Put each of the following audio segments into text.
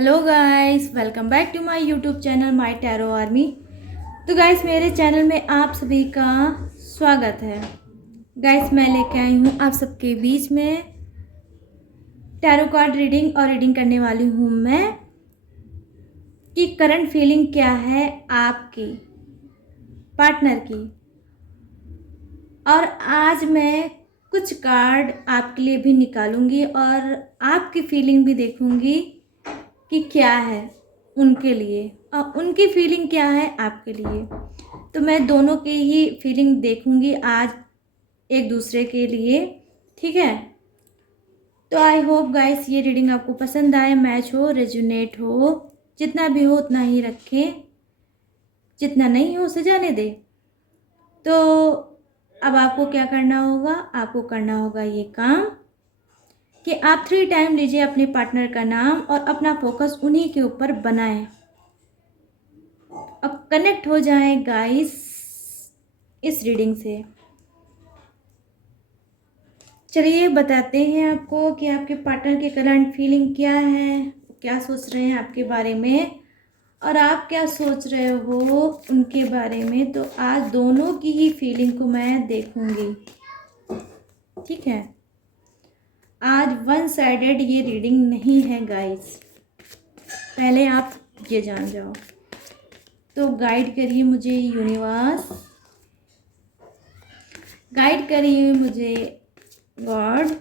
Hello guys, welcome back to my YouTube channel my tarot army. तो guys, मेरे चैनल में आप सभी का स्वागत है। गाइस, मैं लेके आई हूँ आप सबके बीच में टैरो कार्ड रीडिंग और रीडिंग करने वाली हूँ मैं कि करंट फीलिंग क्या है आपकी पार्टनर की। और आज मैं कुछ कार्ड आपके लिए भी निकालूंगी और आपकी फीलिंग भी देखूंगी कि क्या है उनके लिए और उनकी फीलिंग क्या है आपके लिए। तो मैं दोनों की ही फीलिंग देखूंगी आज एक दूसरे के लिए, ठीक है। तो आई होप गाइस ये रीडिंग आपको पसंद आए, मैच हो, रेजोनेट हो। जितना भी हो उतना ही रखें, जितना नहीं हो उसे जाने दे। तो अब आपको क्या करना होगा, आपको करना होगा ये काम कि आप 3 टाइम लीजिए अपने पार्टनर का नाम और अपना फोकस उन्हीं के ऊपर बनाएं। अब कनेक्ट हो जाएं गाइस इस रीडिंग से। चलिए बताते हैं आपको कि आपके पार्टनर की करंट फीलिंग क्या है, क्या सोच रहे हैं आपके बारे में और आप क्या सोच रहे हो उनके बारे में। तो आज दोनों की ही फीलिंग को मैं देखूंगी, ठीक है। आज वन साइडेड ये रीडिंग नहीं है गाइस, पहले आप ये जान जाओ। तो गाइड करिए मुझे यूनिवर्स, गाइड करिए मुझे गॉड,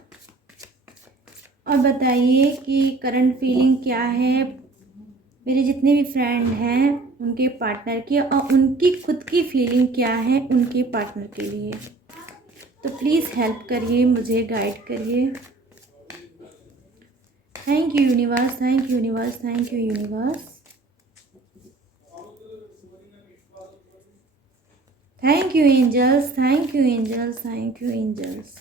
और बताइए कि करंट फीलिंग क्या है मेरे जितने भी फ्रेंड हैं उनके पार्टनर की, और उनकी खुद की फीलिंग क्या है उनके पार्टनर के लिए। तो प्लीज़ हेल्प करिए मुझे, गाइड करिए। Thank you universe, thank you universe, thank you universe, thank you angels, thank you angels, thank you angels.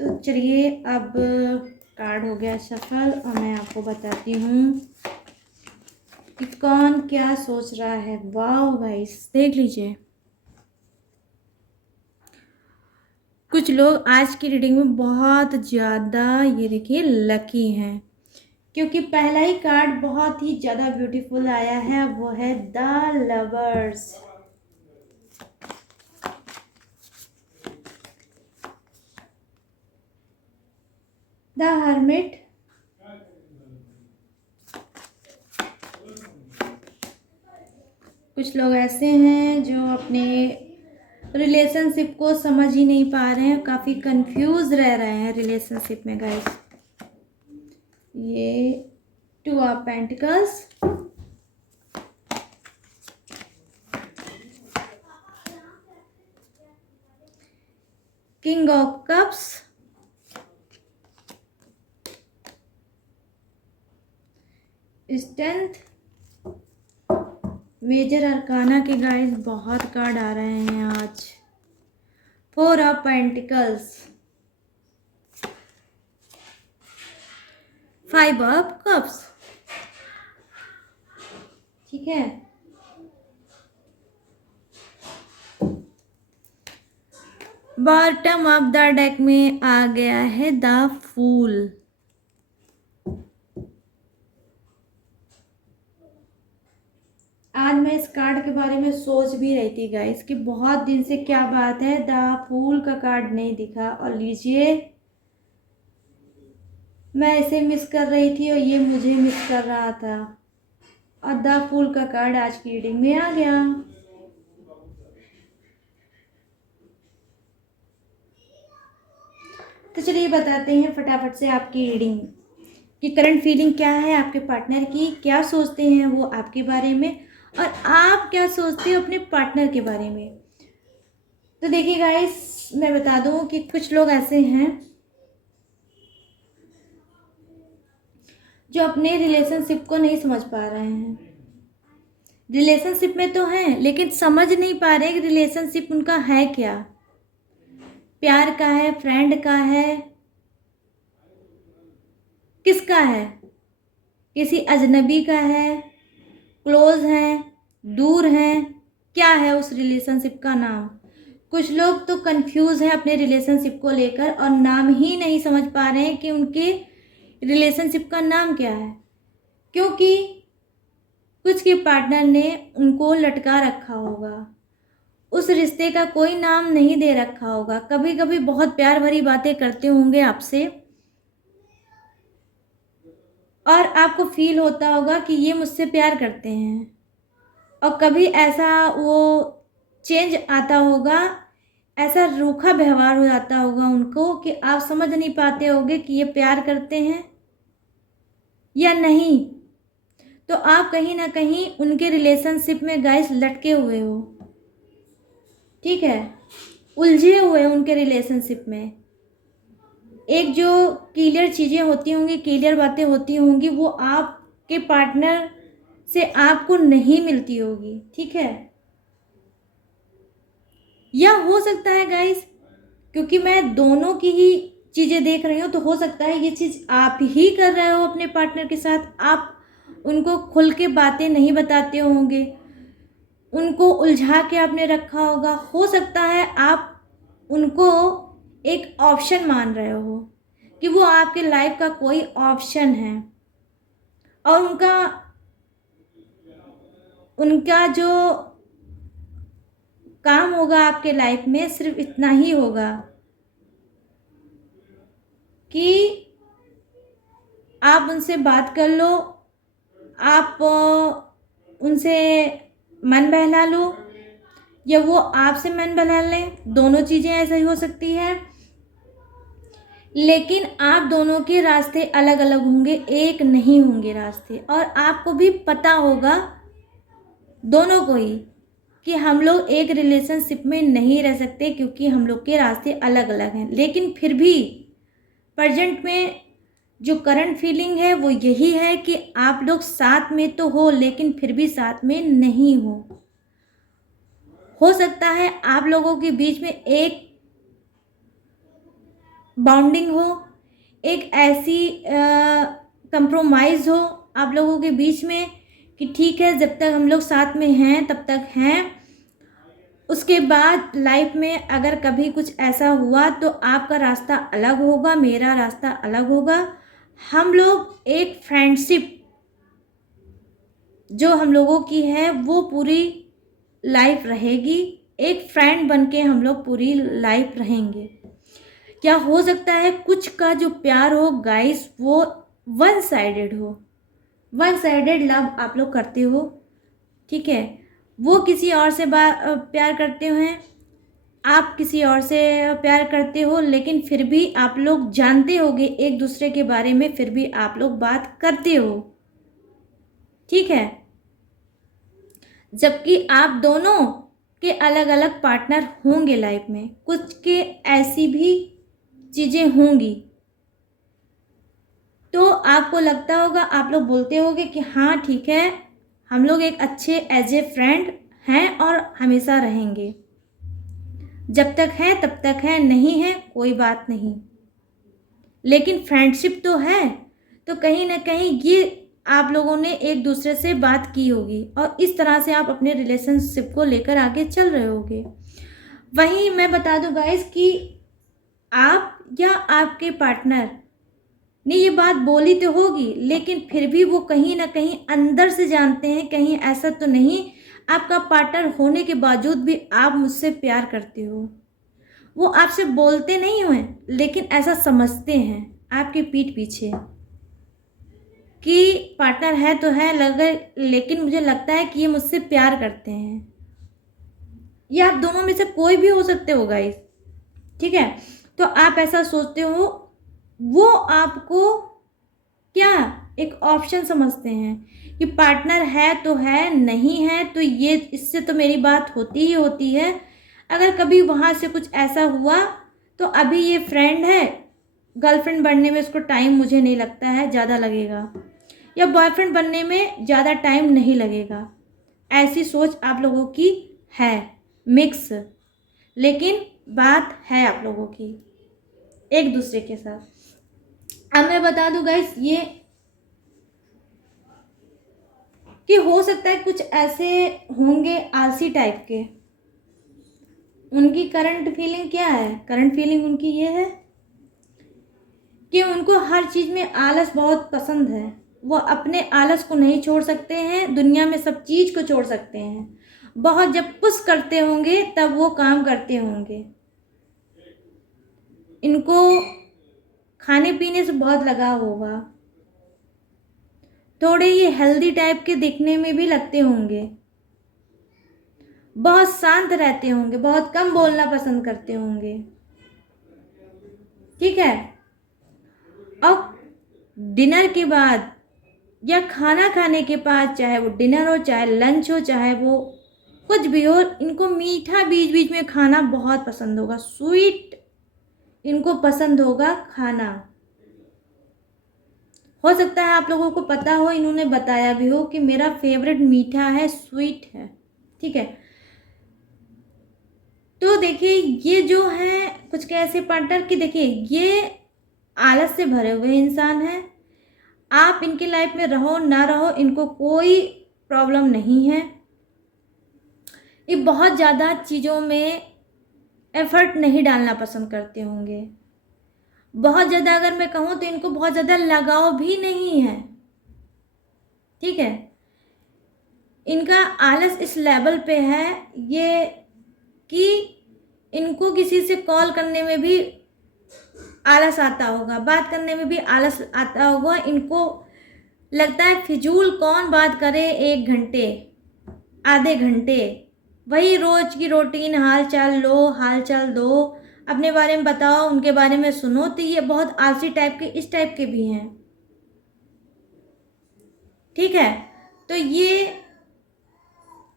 तो चलिए अब कार्ड हो गया सफल और मैं आपको बताती हूँ कि कौन क्या सोच रहा है। वाह गाइस, देख लीजिए, कुछ लोग आज की रीडिंग में बहुत ज़्यादा ये देखिए लकी हैं, क्योंकि पहला ही कार्ड बहुत ही ज़्यादा ब्यूटीफुल आया है, वो है द लवर्स। द हर्मिट, कुछ लोग ऐसे हैं जो अपने रिलेशनशिप को समझ ही नहीं पा रहे हैं, काफ़ी कंफ्यूज रह रहे हैं रिलेशनशिप में गाइस। ये 2 of pentacles, king of cups, strength, major arcana के गाइस बहुत कार्ड आ रहे हैं आज। 4 ऑफ पेंटिकल्स, 5 ऑफ कप्स, ठीक है। बॉटम ऑफ द डेक में आ गया है द फूल। आज मैं इस कार्ड के बारे में सोच भी रही थी गाइस कि बहुत दिन से क्या बात है द फूल का कार्ड नहीं दिखा, और लीजिए मैं इसे मिस कर रही थी और ये मुझे मिस कर रहा था, और द फूल का कार्ड आज की रीडिंग में आ गया। तो चलिए बताते हैं फटाफट से आपकी रीडिंग कि करंट फीलिंग क्या है आपके पार्टनर की, क्या सोचते हैं वो आपके बारे में और आप क्या सोचते हो अपने पार्टनर के बारे में। तो देखिए गाइस, मैं बता दूं कि कुछ लोग ऐसे हैं जो अपने रिलेशनशिप को नहीं समझ पा रहे हैं। रिलेशनशिप में तो हैं लेकिन समझ नहीं पा रहे कि रिलेशनशिप उनका है क्या, प्यार का है, फ्रेंड का है, किसका है, किसी अजनबी का है, क्लोज हैं, दूर हैं, क्या है उस रिलेशनशिप का नाम। कुछ लोग तो कंफ्यूज हैं अपने रिलेशनशिप को लेकर और नाम ही नहीं समझ पा रहे हैं कि उनके रिलेशनशिप का नाम क्या है, क्योंकि कुछ के पार्टनर ने उनको लटका रखा होगा, उस रिश्ते का कोई नाम नहीं दे रखा होगा। कभी कभी बहुत प्यार भरी बातें करते होंगे आपसे और आपको फील होता होगा कि ये मुझसे प्यार करते हैं, और कभी ऐसा वो चेंज आता होगा, ऐसा रूखा व्यवहार हो जाता होगा उनको कि आप समझ नहीं पाते होगे कि ये प्यार करते हैं या नहीं। तो आप कहीं ना कहीं उनके रिलेशनशिप में गाइस लटके हुए हो, ठीक है, उलझे हुए हो उनके रिलेशनशिप में। एक जो क्लियर चीज़ें होती होंगी, क्लियर बातें होती होंगी, वो आपके पार्टनर से आपको नहीं मिलती होगी, ठीक है। या हो सकता है गाइस, क्योंकि मैं दोनों की ही चीज़ें देख रही हूँ, तो हो सकता है ये चीज़ आप ही कर रहे हो अपने पार्टनर के साथ। आप उनको खुल के बातें नहीं बताते होंगे, उनको उलझा के आपने रखा होगा। हो सकता है आप उनको एक ऑप्शन मान रहे हो कि वो आपके लाइफ का कोई ऑप्शन है, और उनका उनका जो काम होगा आपके लाइफ में सिर्फ इतना ही होगा कि आप उनसे बात कर लो, आप उनसे मन बहला लो, या वो आपसे मन बहला लें। दोनों चीज़ें ऐसा ही हो सकती है, लेकिन आप दोनों के रास्ते अलग अलग होंगे, एक नहीं होंगे रास्ते। और आपको भी पता होगा दोनों को ही कि हम लोग एक रिलेशनशिप में नहीं रह सकते, क्योंकि हम लोग के रास्ते अलग अलग हैं। लेकिन फिर भी प्रेजेंट में जो करंट फीलिंग है वो यही है कि आप लोग साथ में तो हो, लेकिन फिर भी साथ में नहीं हो सकता है आप लोगों के बीच में एक बॉन्डिंग हो, एक ऐसी कंप्रोमाइज़ हो आप लोगों के बीच में कि ठीक है, जब तक हम लोग साथ में हैं तब तक हैं। उसके बाद लाइफ में अगर कभी कुछ ऐसा हुआ तो आपका रास्ता अलग होगा, मेरा रास्ता अलग होगा। हम लोग एक फ्रेंडशिप जो हम लोगों की है वो पूरी लाइफ रहेगी, एक फ्रेंड बनके हम लोग पूरी लाइफ रहेंगे। क्या हो सकता है कुछ का जो प्यार हो गाइस वो वन साइडेड हो, वन साइडेड लव आप लोग करते हो, ठीक है। वो किसी और से प्यार करते हैं, आप किसी और से प्यार करते हो, लेकिन फिर भी आप लोग जानते होगे एक दूसरे के बारे में, फिर भी आप लोग बात करते हो, ठीक है। जबकि आप दोनों के अलग अलग पार्टनर होंगे लाइफ में, कुछ के ऐसी भी चीज़ें होंगी, तो आपको लगता होगा, आप लोग बोलते होगे कि हाँ ठीक है, हम लोग एक अच्छे एज ए फ्रेंड हैं और हमेशा रहेंगे। जब तक है तब तक है, नहीं है कोई बात नहीं, लेकिन फ्रेंडशिप तो है। तो कहीं ना कहीं ये आप लोगों ने एक दूसरे से बात की होगी, और इस तरह से आप अपने रिलेशनशिप को लेकर आगे चल रहे होगे। वहीं मैं बता दूं गाइस कि आप या आपके पार्टनर ने ये बात बोली तो होगी, लेकिन फिर भी वो कहीं ना कहीं अंदर से जानते हैं, कहीं ऐसा तो नहीं आपका पार्टनर होने के बावजूद भी आप मुझसे प्यार करते हो। वो आपसे बोलते नहीं हुए, लेकिन ऐसा समझते हैं आपके पीठ पीछे कि पार्टनर है तो है लगे, लेकिन मुझे लगता है कि ये मुझसे प्यार करते हैं। ये आप दोनों में से कोई भी हो सकते हो गाइस, ठीक है। तो आप ऐसा सोचते हो, वो आपको क्या एक ऑप्शन समझते हैं कि पार्टनर है तो है, नहीं है तो ये इससे तो मेरी बात होती ही होती है। अगर कभी वहाँ से कुछ ऐसा हुआ तो अभी ये फ्रेंड है, गर्लफ्रेंड बनने में इसको टाइम मुझे नहीं लगता है ज़्यादा लगेगा, या बॉयफ्रेंड बनने में ज़्यादा टाइम नहीं लगेगा। ऐसी सोच आप लोगों की है, मिक्स, लेकिन बात है आप लोगों की एक दूसरे के साथ। अब मैं बता दूं गाइस ये कि हो सकता है कुछ ऐसे होंगे आलसी टाइप के, उनकी करंट फीलिंग क्या है? करंट फीलिंग उनकी ये है कि उनको हर चीज़ में आलस बहुत पसंद है। वो अपने आलस को नहीं छोड़ सकते हैं, दुनिया में सब चीज़ को छोड़ सकते हैं। बहुत जब पुश करते होंगे तब वो काम करते होंगे। इनको खाने पीने से बहुत लगाव होगा। थोड़े ये हेल्दी टाइप के दिखने में भी लगते होंगे। बहुत शांत रहते होंगे, बहुत कम बोलना पसंद करते होंगे। ठीक है। अब डिनर के बाद या खाना खाने के बाद, चाहे वो डिनर हो, चाहे लंच हो, चाहे वो कुछ भी हो, इनको मीठा बीच बीच में खाना बहुत पसंद होगा। स्वीट इनको पसंद होगा खाना। हो सकता है आप लोगों को पता हो, इन्होंने बताया भी हो कि मेरा फेवरेट मीठा है, स्वीट है। ठीक है। तो देखिए ये जो है कुछ कैसे पार्टनर की, देखिए ये आलस से भरे हुए इंसान हैं। आप इनकी लाइफ में रहो ना रहो, इनको कोई प्रॉब्लम नहीं है। ये बहुत ज़्यादा चीज़ों में एफर्ट नहीं डालना पसंद करते होंगे। बहुत ज़्यादा अगर मैं कहूँ तो इनको बहुत ज़्यादा लगाव भी नहीं है। ठीक है। इनका आलस इस लेवल पे है ये कि इनको किसी से कॉल करने में भी आलस आता होगा, बात करने में भी आलस आता होगा। इनको लगता है फिजूल कौन बात करे, 1 घंटे आधे घंटे वही रोज की रूटीन, हाल चाल लो, हाल चाल दो, अपने बारे में बताओ, उनके बारे में सुनो। तो ये बहुत आलसी टाइप के, इस टाइप के भी हैं। ठीक है। तो ये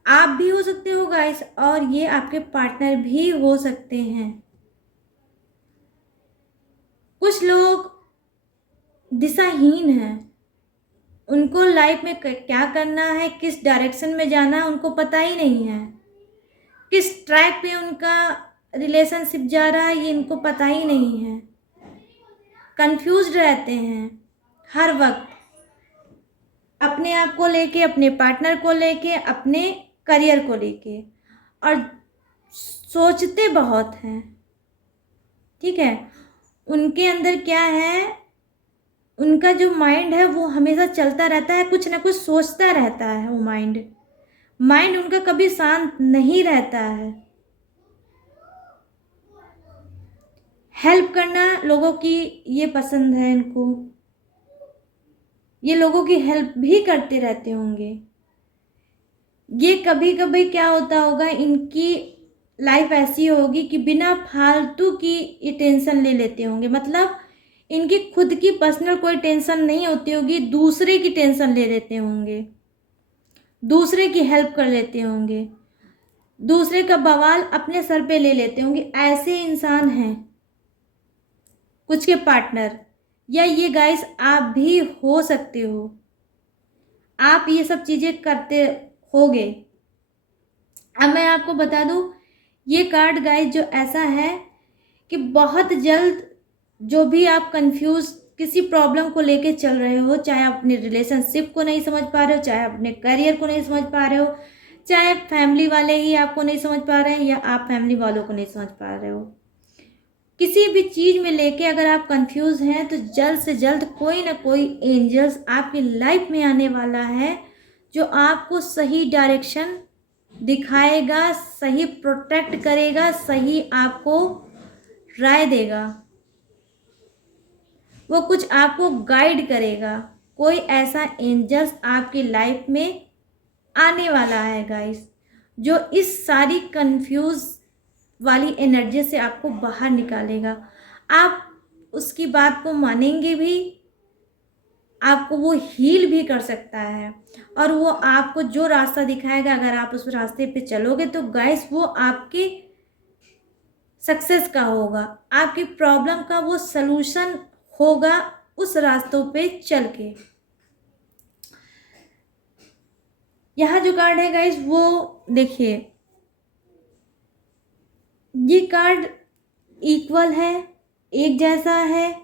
आप भी हो सकते हो गाइस, और ये आपके पार्टनर भी हो सकते हैं। कुछ लोग दिशाहीन हैं, उनको लाइफ में क्या करना है, किस डायरेक्शन में जाना है, उनको पता ही नहीं है। किस ट्रैक पे उनका रिलेशनशिप जा रहा है, ये इनको पता ही नहीं है। कंफ्यूज्ड रहते हैं हर वक्त, अपने आप को लेके, अपने पार्टनर को लेके, अपने करियर को लेके, और सोचते बहुत हैं। ठीक है। उनके अंदर क्या है, उनका जो माइंड है वो हमेशा चलता रहता है, कुछ ना कुछ सोचता रहता है। वो माइंड उनका कभी शांत नहीं रहता है। हेल्प करना लोगों की ये पसंद है इनको, ये लोगों की हेल्प भी करते रहते होंगे। ये कभी कभी क्या होता होगा, इनकी लाइफ ऐसी होगी कि बिना फालतू की ये टेंशन ले लेते होंगे। मतलब इनकी खुद की पर्सनल कोई टेंशन नहीं होती होगी, दूसरे की टेंशन ले लेते होंगे, दूसरे की हेल्प कर लेते होंगे, दूसरे का बवाल अपने सर पे ले लेते होंगे। ऐसे इंसान हैं कुछ के पार्टनर, या ये गाइस आप भी हो सकते हो। आप ये सब चीज़ें करते होगे। अब मैं आपको बता दूं, ये कार्ड गाइस जो ऐसा है कि बहुत जल्द जो भी आप कंफ्यूज किसी प्रॉब्लम को लेके चल रहे हो, चाहे आप अपने रिलेशनशिप को नहीं समझ पा रहे हो, चाहे अपने करियर को नहीं समझ पा रहे हो, चाहे फैमिली वाले ही आपको नहीं समझ पा रहे हैं, या आप फैमिली वालों को नहीं समझ पा रहे हो, किसी भी चीज़ में लेके अगर आप कंफ्यूज हैं, तो जल्द से जल्द कोई ना कोई एंजल्स आपकी लाइफ में आने वाला है, जो आपको सही डायरेक्शन दिखाएगा, सही प्रोटेक्ट करेगा, सही आपको राय देगा, वो कुछ आपको गाइड करेगा। कोई ऐसा एंजल्स आपकी लाइफ में आने वाला है गाइस, जो इस सारी कंफ्यूज वाली एनर्जी से आपको बाहर निकालेगा। आप उसकी बात को मानेंगे भी, आपको वो हील भी कर सकता है, और वो आपको जो रास्ता दिखाएगा, अगर आप उस रास्ते पे चलोगे तो गाइस वो आपकी सक्सेस का होगा, आपकी प्रॉब्लम का वो सलूशन होगा उस रास्तों पे चल के। यहाँ जो कार्ड है गाइस वो देखिए, ये कार्ड इक्वल है, एक जैसा है,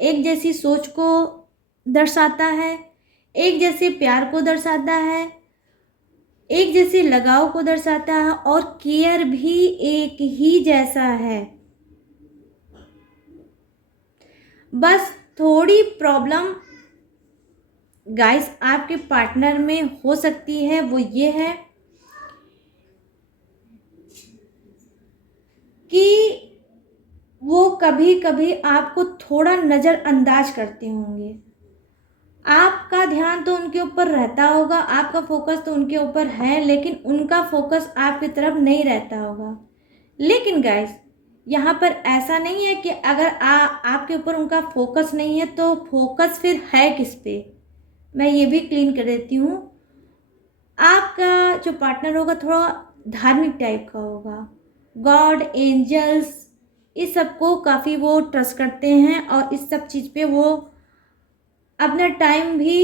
एक जैसी सोच को दर्शाता है, एक जैसे प्यार को दर्शाता है, एक जैसे लगाव को दर्शाता है और केयर भी एक ही जैसा है। बस थोड़ी प्रॉब्लम गाइस आपके पार्टनर में हो सकती है, वो ये है कि वो कभी कभी आपको थोड़ा नज़रअंदाज करते होंगे। आपका ध्यान तो उनके ऊपर रहता होगा, आपका फोकस तो उनके ऊपर है, लेकिन उनका फोकस आपकी तरफ नहीं रहता होगा। लेकिन गाइस यहाँ पर ऐसा नहीं है कि अगर आपके ऊपर उनका फोकस नहीं है तो फोकस फिर है किस पे। मैं ये भी क्लीन कर देती हूँ। आपका जो पार्टनर होगा थोड़ा धार्मिक टाइप का होगा। गॉड, एंजल्स, इस सब को काफ़ी वो ट्रस्ट करते हैं और इस सब चीज़ पे वो अपना टाइम भी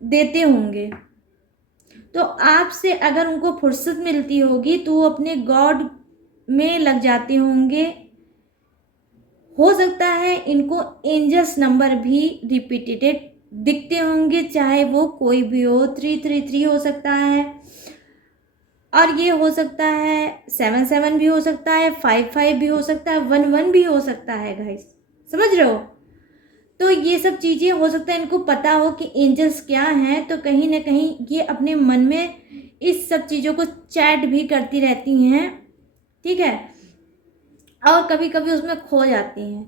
देते होंगे। तो आपसे अगर उनको फुर्सत मिलती होगी तो वो अपने गॉड में लग जाते होंगे। हो सकता है इनको एंजल्स नंबर भी रिपीटेड दिखते होंगे, चाहे वो कोई भी हो। 333 हो सकता है और ये हो सकता है 77 भी हो सकता है, 55 भी हो सकता है, 11 भी हो सकता है। गाइस समझ रहे हो? तो ये सब चीज़ें हो सकता है इनको पता हो कि एंजल्स क्या हैं, तो कहीं ना कहीं ये अपने मन में इस सब चीज़ों को चैट भी करती रहती हैं। ठीक है, और कभी कभी उसमें खो जाती हैं।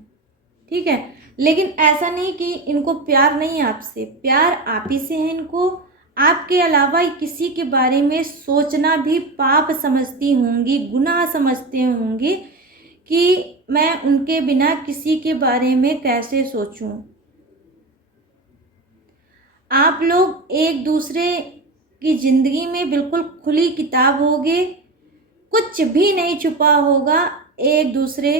ठीक है, लेकिन ऐसा नहीं कि इनको प्यार नहीं, आपसे प्यार आप ही से है इनको। आपके अलावा किसी के बारे में सोचना भी पाप समझती होंगी, गुनाह समझते होंगे कि मैं उनके बिना किसी के बारे में कैसे सोचूं। आप लोग एक दूसरे की ज़िंदगी में बिल्कुल खुली किताब होगे, कुछ भी नहीं छुपा होगा एक दूसरे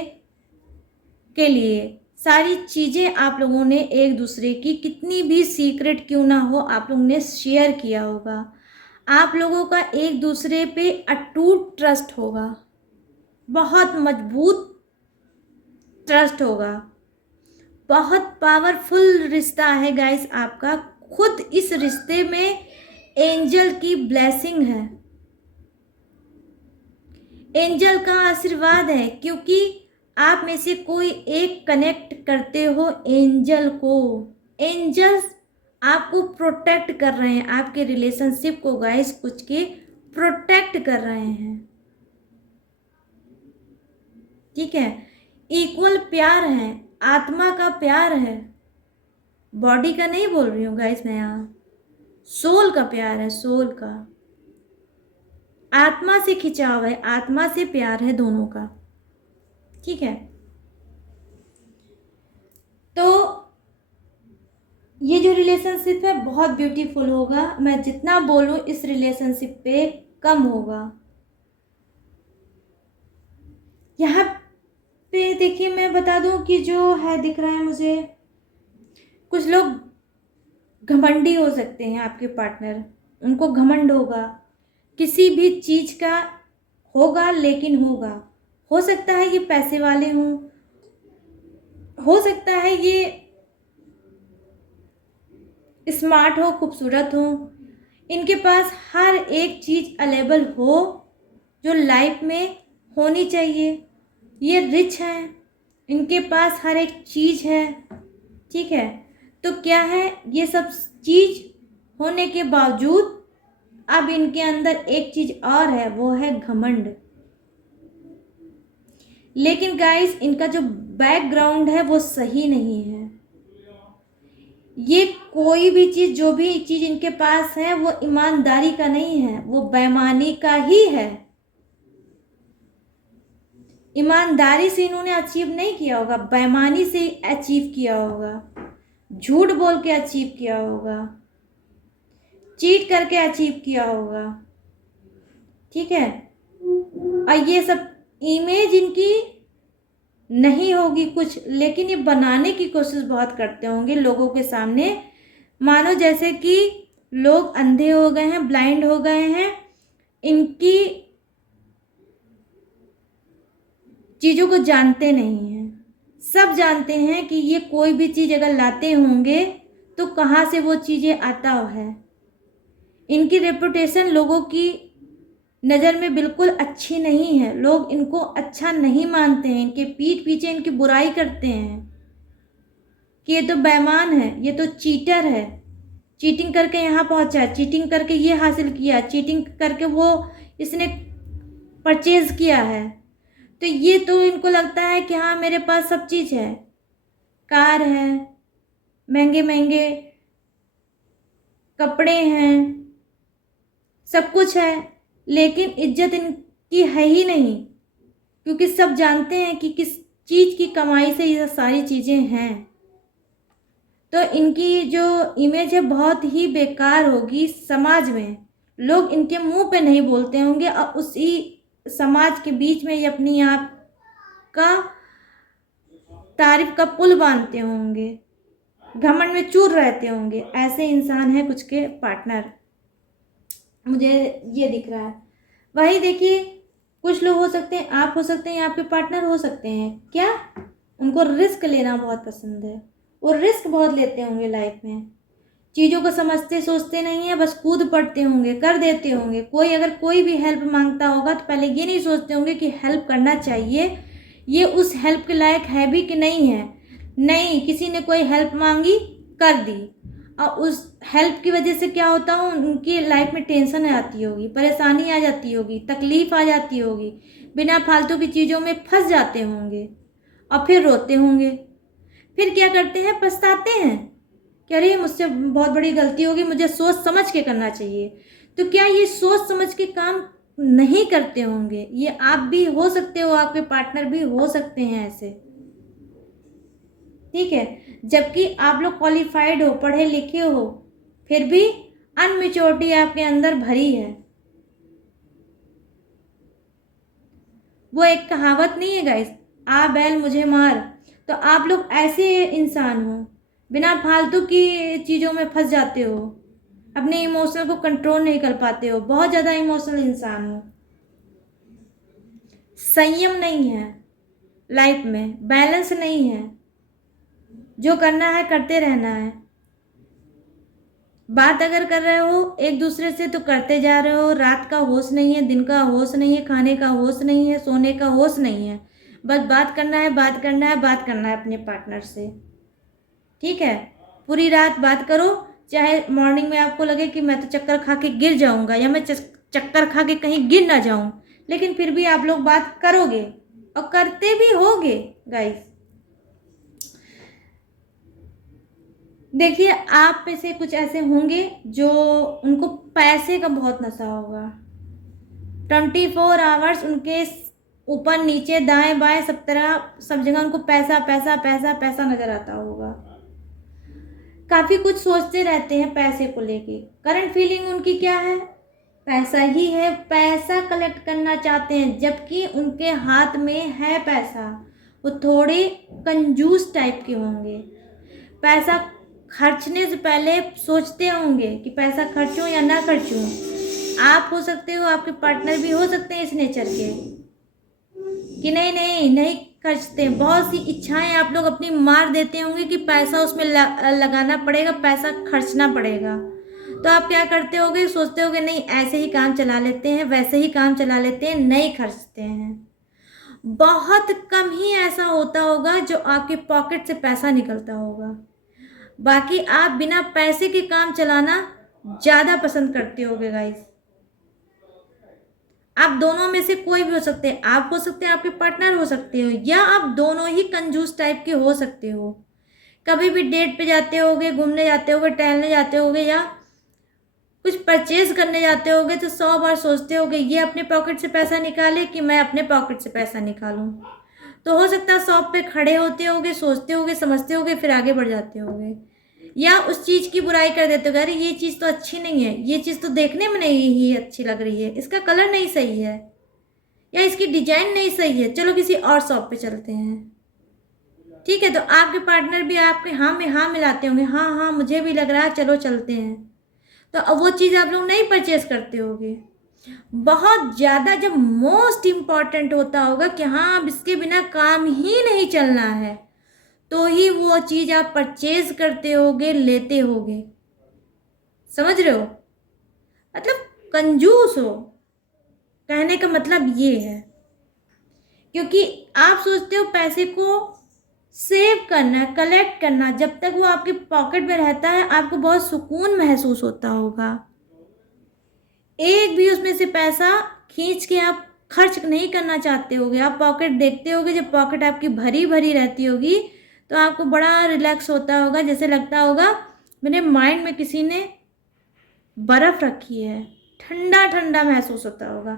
के लिए। सारी चीज़ें आप लोगों ने एक दूसरे की, कितनी भी सीक्रेट क्यों ना हो, आप लोगों ने शेयर किया होगा। आप लोगों का एक दूसरे पे अटूट ट्रस्ट होगा, बहुत मजबूत ट्रस्ट होगा। बहुत पावरफुल रिश्ता है गाइस आपका। खुद इस रिश्ते में एंजल की ब्लेसिंग है, एंजल का आशीर्वाद है, क्योंकि आप में से कोई एक कनेक्ट करते हो एंजल को। एंजल्स आपको प्रोटेक्ट कर रहे हैं, आपके रिलेशनशिप को गाइस कुछ के प्रोटेक्ट कर रहे हैं। ठीक है, इक्वल प्यार है, आत्मा का प्यार है, बॉडी का नहीं बोल रही हूँ गाइस मैं यहाँ, सोल का प्यार है, सोल का, आत्मा से खिंचाव है, आत्मा से प्यार है दोनों का। ठीक है, तो ये जो रिलेशनशिप है बहुत ब्यूटीफुल होगा। मैं जितना बोलूँ इस रिलेशनशिप पे कम होगा। यहाँ पे देखिए मैं बता दूँ कि जो है दिख रहा है मुझे, कुछ लोग घमंडी हो सकते हैं आपके पार्टनर, उनको घमंड होगा किसी भी चीज़ का, होगा लेकिन होगा। हो सकता है ये पैसे वाले हों, हो सकता है ये स्मार्ट हो, खूबसूरत हो, इनके पास हर एक चीज़ अवेलेबल हो जो लाइफ में होनी चाहिए। ये रिच हैं, इनके पास हर एक चीज़ है। ठीक है, तो क्या है, ये सब चीज़ होने के बावजूद अब इनके अंदर एक चीज़ और है, वो है घमंड। लेकिन गाइस इनका जो बैकग्राउंड है वो सही नहीं है। ये कोई भी चीज़, जो भी चीज़ इनके पास है वो ईमानदारी का नहीं है, वो बेईमानी का ही है। ईमानदारी से इन्होंने अचीव नहीं किया होगा, बेईमानी से अचीव किया होगा, झूठ बोल के अचीव किया होगा, चीट करके अचीव किया होगा। ठीक है, और ये सब इमेज इनकी नहीं होगी कुछ, लेकिन ये बनाने की कोशिश बहुत करते होंगे लोगों के सामने, मानो जैसे कि लोग अंधे हो गए हैं, ब्लाइंड हो गए हैं, इनकी चीज़ों को जानते नहीं हैं। सब जानते हैं कि ये कोई भी चीज़ अगर लाते होंगे तो कहाँ से वो चीज़ें आता है। इनकी रेपुटेशन लोगों की नज़र में बिल्कुल अच्छी नहीं है। लोग इनको अच्छा नहीं मानते हैं, इनके पीठ पीछे इनकी बुराई करते हैं कि ये तो बेईमान है, ये तो चीटर है, चीटिंग करके यहाँ पहुँचा, चीटिंग करके ये हासिल किया, चीटिंग करके वो इसने परचेज किया है। तो ये तो इनको लगता है कि हाँ मेरे पास सब चीज़ है, कार है, महंगे महंगे कपड़े हैं, सब कुछ है, लेकिन इज्जत इनकी है ही नहीं, क्योंकि सब जानते हैं कि किस चीज़ की कमाई से ये सारी चीज़ें हैं। तो इनकी जो इमेज है बहुत ही बेकार होगी समाज में। लोग इनके मुंह पे नहीं बोलते होंगे और उसी समाज के बीच में ये अपनी आप का तारीफ का पुल बांधते होंगे, घमंड में चूर रहते होंगे। ऐसे इंसान है कुछ के पार्टनर, मुझे ये दिख रहा है। वही देखिए, कुछ लोग हो सकते हैं, आप हो सकते हैं, या आपके पार्टनर हो सकते हैं, क्या उनको रिस्क लेना बहुत पसंद है। वो रिस्क बहुत लेते होंगे लाइफ में, चीज़ों को समझते सोचते नहीं है, बस कूद पड़ते होंगे, कर देते होंगे। कोई अगर कोई भी हेल्प मांगता होगा तो पहले ये नहीं सोचते होंगे कि हेल्प करना चाहिए, ये उस हेल्प के लायक है भी कि नहीं है। नहीं, किसी ने कोई हेल्प मांगी, कर दी, और उस हेल्प की वजह से क्या होता हो, उनकी लाइफ में टेंशन आ जाती होगी, परेशानी आ जाती होगी, तकलीफ़ आ जाती होगी, बिना फालतू की चीज़ों में फंस जाते होंगे और फिर रोते होंगे। फिर क्या करते हैं, पछताते हैं कि अरे मुझसे बहुत बड़ी गलती होगी, मुझे सोच समझ के करना चाहिए। तो क्या ये सोच समझ के काम नहीं करते होंगे? ये आप भी हो सकते हो, आपके पार्टनर भी हो सकते हैं ऐसे, ठीक है। जबकि आप लोग क्वालिफाइड हो, पढ़े लिखे हो, फिर भी अनमेच्योरिटी आपके अंदर भरी है। वो एक कहावत नहीं है गाइस, आ बैल मुझे मार। तो आप लोग ऐसे इंसान हो, बिना फालतू की चीज़ों में फंस जाते हो, अपने इमोशनल को कंट्रोल नहीं कर पाते हो, बहुत ज़्यादा इमोशनल इंसान हो, संयम नहीं है लाइफ में, बैलेंस नहीं है, जो करना है करते रहना है। बात अगर कर रहे हो एक दूसरे से तो करते जा रहे हो, रात का होश नहीं है, दिन का होश नहीं है, खाने का होश नहीं है, सोने का होश नहीं है, बस बात करना है, बात करना है, बात करना है अपने पार्टनर से, ठीक है। पूरी रात बात करो, चाहे मॉर्निंग में आपको लगे कि मैं तो चक्कर खा के गिर जाऊंगा, या मैं चक्कर खा के कहीं गिर ना जाऊं, लेकिन फिर भी आप लोग बात करोगे और करते भी होगे गाइस। देखिए, आप में से कुछ ऐसे होंगे जो उनको पैसे का बहुत नशा होगा, 24 आवर्स उनके ऊपर नीचे दाएं बाएं सब तरह सब जगह उनको पैसा पैसा पैसा पैसा नजर आता होगा। काफ़ी कुछ सोचते रहते हैं पैसे को लेके। करंट फीलिंग उनकी क्या है, पैसा ही है, पैसा कलेक्ट करना चाहते हैं, जबकि उनके हाथ में है पैसा। वो थोड़े कंजूस टाइप के होंगे, पैसा खर्चने से पहले सोचते होंगे कि पैसा खर्चूं या ना खर्चूं। आप हो सकते हो, आपके पार्टनर भी हो सकते हैं इस नेचर के कि नहीं नहीं नहीं खर्चते। बहुत सी इच्छाएं आप लोग अपनी मार देते होंगे कि पैसा उसमें लगाना पड़ेगा, पैसा खर्चना पड़ेगा। तो आप क्या करते होगे, सोचते होगे नहीं ऐसे ही काम चला लेते हैं, वैसे ही काम चला लेते हैं, नहीं खर्चते हैं। बहुत कम ही ऐसा होता होगा जो आपके पॉकेट से पैसा निकलता होगा, बाकी आप बिना पैसे के काम चलाना ज़्यादा पसंद करते होगे गाइस। आप दोनों में से कोई भी हो सकते हैं, आप हो सकते हैं, आपके पार्टनर हो सकते हो, या आप दोनों ही कंजूस टाइप के हो सकते हो। कभी भी डेट पे जाते होगे, घूमने जाते होगे, टहलने जाते होगे, या कुछ परचेज करने जाते होगे तो 100 बार सोचते होगे ये अपने पॉकेट से पैसा निकाले कि मैं अपने पॉकेट से पैसा निकालूं। तो हो सकता है शॉप पे खड़े होते होगे, सोचते होगे, समझते होगे, फिर आगे बढ़ जाते होगे, या उस चीज़ की बुराई कर देते हो, अरे ये चीज़ तो अच्छी नहीं है, ये चीज़ तो देखने में नहीं ही अच्छी लग रही है, इसका कलर नहीं सही है, या इसकी डिजाइन नहीं सही है, चलो किसी और शॉप पे चलते हैं, ठीक है। तो आपके पार्टनर भी आपके हाँ में हाँ मिलाते होंगे, हाँ हाँ मुझे भी लग रहा है, चलो चलते हैं। तो अब वो चीज़ आप लोग नहीं परचेज करते होगे। बहुत ज़्यादा जब मोस्ट इम्पॉर्टेंट होता होगा कि हाँ अब इसके बिना काम ही नहीं चलना है, तो ही वो चीज़ आप परचेज करते होगे, लेते होगे, समझ रहे हो। मतलब कंजूस हो, कहने का मतलब ये है। क्योंकि आप सोचते हो पैसे को सेव करना, कलेक्ट करना, जब तक वो आपके पॉकेट में रहता है आपको बहुत सुकून महसूस होता होगा। एक भी उसमें से पैसा खींच के आप खर्च नहीं करना चाहते होगे। आप पॉकेट देखते होगे, जब पॉकेट आपकी भरी भरी रहती होगी तो आपको बड़ा रिलैक्स होता होगा, जैसे लगता होगा मेरे माइंड में किसी ने बर्फ़ रखी है, ठंडा ठंडा महसूस होता होगा।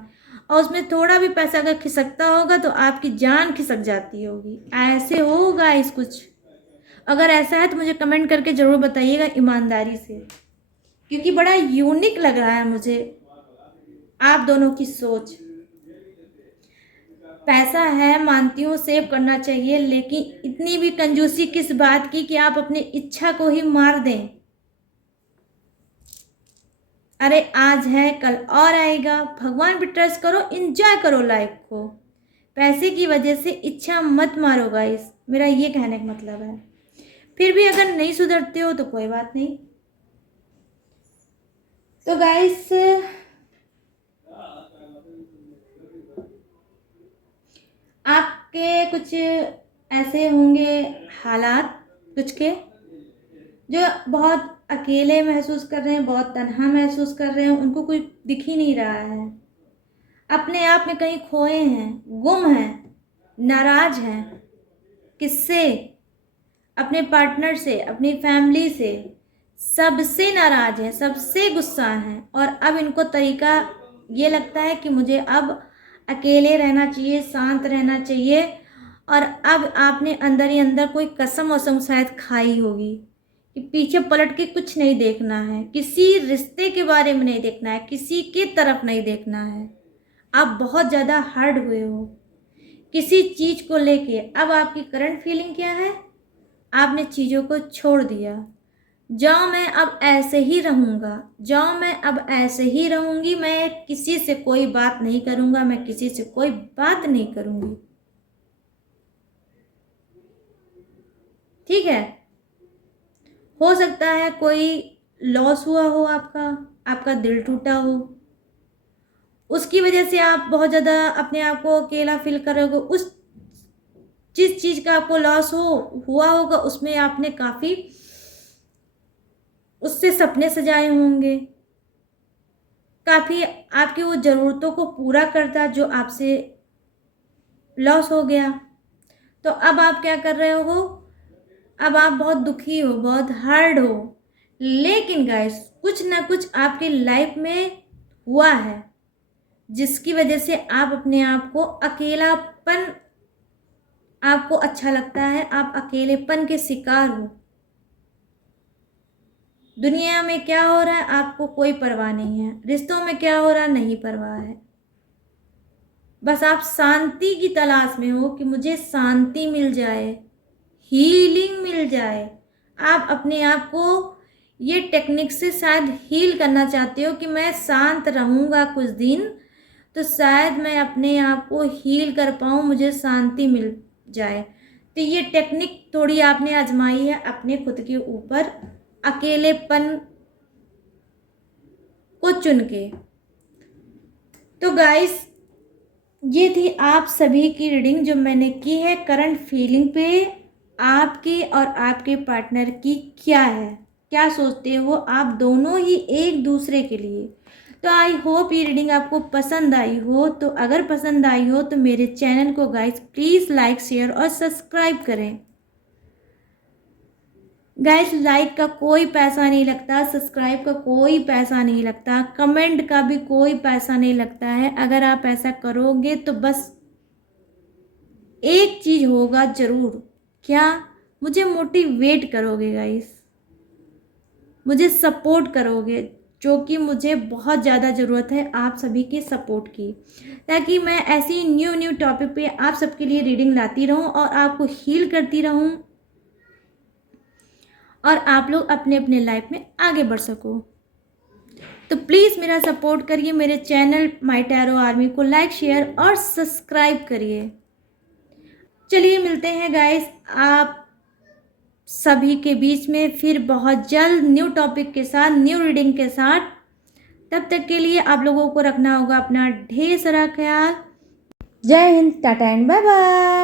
और उसमें थोड़ा भी पैसा अगर खिसकता होगा तो आपकी जान खिसक जाती होगी। ऐसे होगा इस कुछ। अगर ऐसा है तो मुझे कमेंट करके ज़रूर बताइएगा ईमानदारी से, क्योंकि बड़ा यूनिक लग रहा है मुझे आप दोनों की सोच। पैसा है, मानती हूँ सेव करना चाहिए, लेकिन इतनी भी कंजूसी किस बात की कि आप अपनी इच्छा को ही मार दें। अरे आज है कल और आएगा, भगवान पे ट्रस्ट करो, एंजॉय करो लाइफ को। पैसे की वजह से इच्छा मत मारो गाइस, मेरा ये कहने का मतलब है। फिर भी अगर नहीं सुधरते हो तो कोई बात नहीं। तो गाइस आपके कुछ ऐसे होंगे हालात कुछ के, जो बहुत अकेले महसूस कर रहे हैं, बहुत तन्हा महसूस कर रहे हैं, उनको कोई दिख ही नहीं रहा है, अपने आप में कहीं खोए हैं, गुम हैं, नाराज हैं। किससे? अपने पार्टनर से, अपनी फैमिली से, सबसे नाराज हैं, सबसे गुस्सा हैं। और अब इनको तरीका ये लगता है कि मुझे अब अकेले रहना चाहिए, शांत रहना चाहिए। और अब आपने अंदर ही अंदर कोई कसम वसम शायद खाई होगी कि पीछे पलट के कुछ नहीं देखना है, किसी रिश्ते के बारे में नहीं देखना है, किसी के तरफ नहीं देखना है। आप बहुत ज़्यादा हर्ट हुए हो किसी चीज़ को लेके। अब आपकी करंट फीलिंग क्या है? आपने चीज़ों को छोड़ दिया। जाओ मैं अब ऐसे ही रहूँगा, जाओ मैं अब ऐसे ही रहूँगी, मैं किसी से कोई बात नहीं करूँगा, मैं किसी से कोई बात नहीं करूँगी। ठीक है, हो सकता है कोई लॉस हुआ हो, आपका दिल टूटा हो, उसकी वजह से आप बहुत ज़्यादा अपने आप को अकेला फील कर रहे हो। उस जिस चीज़ का आपको लॉस हुआ होगा उसमें आपने काफ़ी उससे सपने सजाए होंगे, काफ़ी आपकी वो ज़रूरतों को पूरा करता जो आपसे लॉस हो गया। तो अब आप क्या कर रहे हो? अब आप बहुत दुखी हो, बहुत हर्ट हो। लेकिन गाइस कुछ ना कुछ आपकी लाइफ में हुआ है जिसकी वजह से आप अपने आप को अकेलापन, आपको अच्छा लगता है, आप अकेलेपन के शिकार हो। दुनिया में क्या हो रहा है आपको कोई परवाह नहीं है, रिश्तों में क्या हो रहा है नहीं परवाह है। बस आप शांति की तलाश में हो कि मुझे शांति मिल जाए, हीलिंग मिल जाए। आप अपने आप को ये टेक्निक से शायद हील करना चाहते हो कि मैं शांत रहूँगा कुछ दिन तो शायद मैं अपने आप को हील कर पाऊँ, मुझे शांति मिल जाए। तो ये टेक्निक थोड़ी आपने आजमाई है अपने खुद के ऊपर, अकेलेपन को चुन के। तो गाइस ये थी आप सभी की रीडिंग जो मैंने की है करंट फीलिंग पे। आपकी और आपके पार्टनर की क्या है, क्या सोचते हो आप दोनों ही एक दूसरे के लिए। तो आई होप ये रीडिंग आपको पसंद आई हो। तो अगर पसंद आई हो तो मेरे चैनल को गाइस प्लीज़ लाइक शेयर और सब्सक्राइब करें। गाइस लाइक का कोई पैसा नहीं लगता, सब्सक्राइब का कोई पैसा नहीं लगता, कमेंट का भी कोई पैसा नहीं लगता है। अगर आप ऐसा करोगे तो बस एक चीज़ होगा ज़रूर, क्या? मुझे मोटिवेट करोगे गाइस, मुझे सपोर्ट करोगे, जो कि मुझे बहुत ज़्यादा ज़रूरत है आप सभी के सपोर्ट की, ताकि मैं ऐसी न्यू टॉपिक पे आप सबके लिए रीडिंग लाती रहूं और आपको हील करती रहूं और आप लोग अपने अपने लाइफ में आगे बढ़ सको। तो प्लीज़ मेरा सपोर्ट करिए, मेरे चैनल माय टैरो आर्मी को लाइक शेयर और सब्सक्राइब करिए। चलिए मिलते हैं गाइस आप सभी के बीच में फिर बहुत जल्द न्यू टॉपिक के साथ, न्यू रीडिंग के साथ। तब तक के लिए आप लोगों को रखना होगा अपना ढेर सारा ख्याल। जय हिंद, टाटा एंड बाय बाय।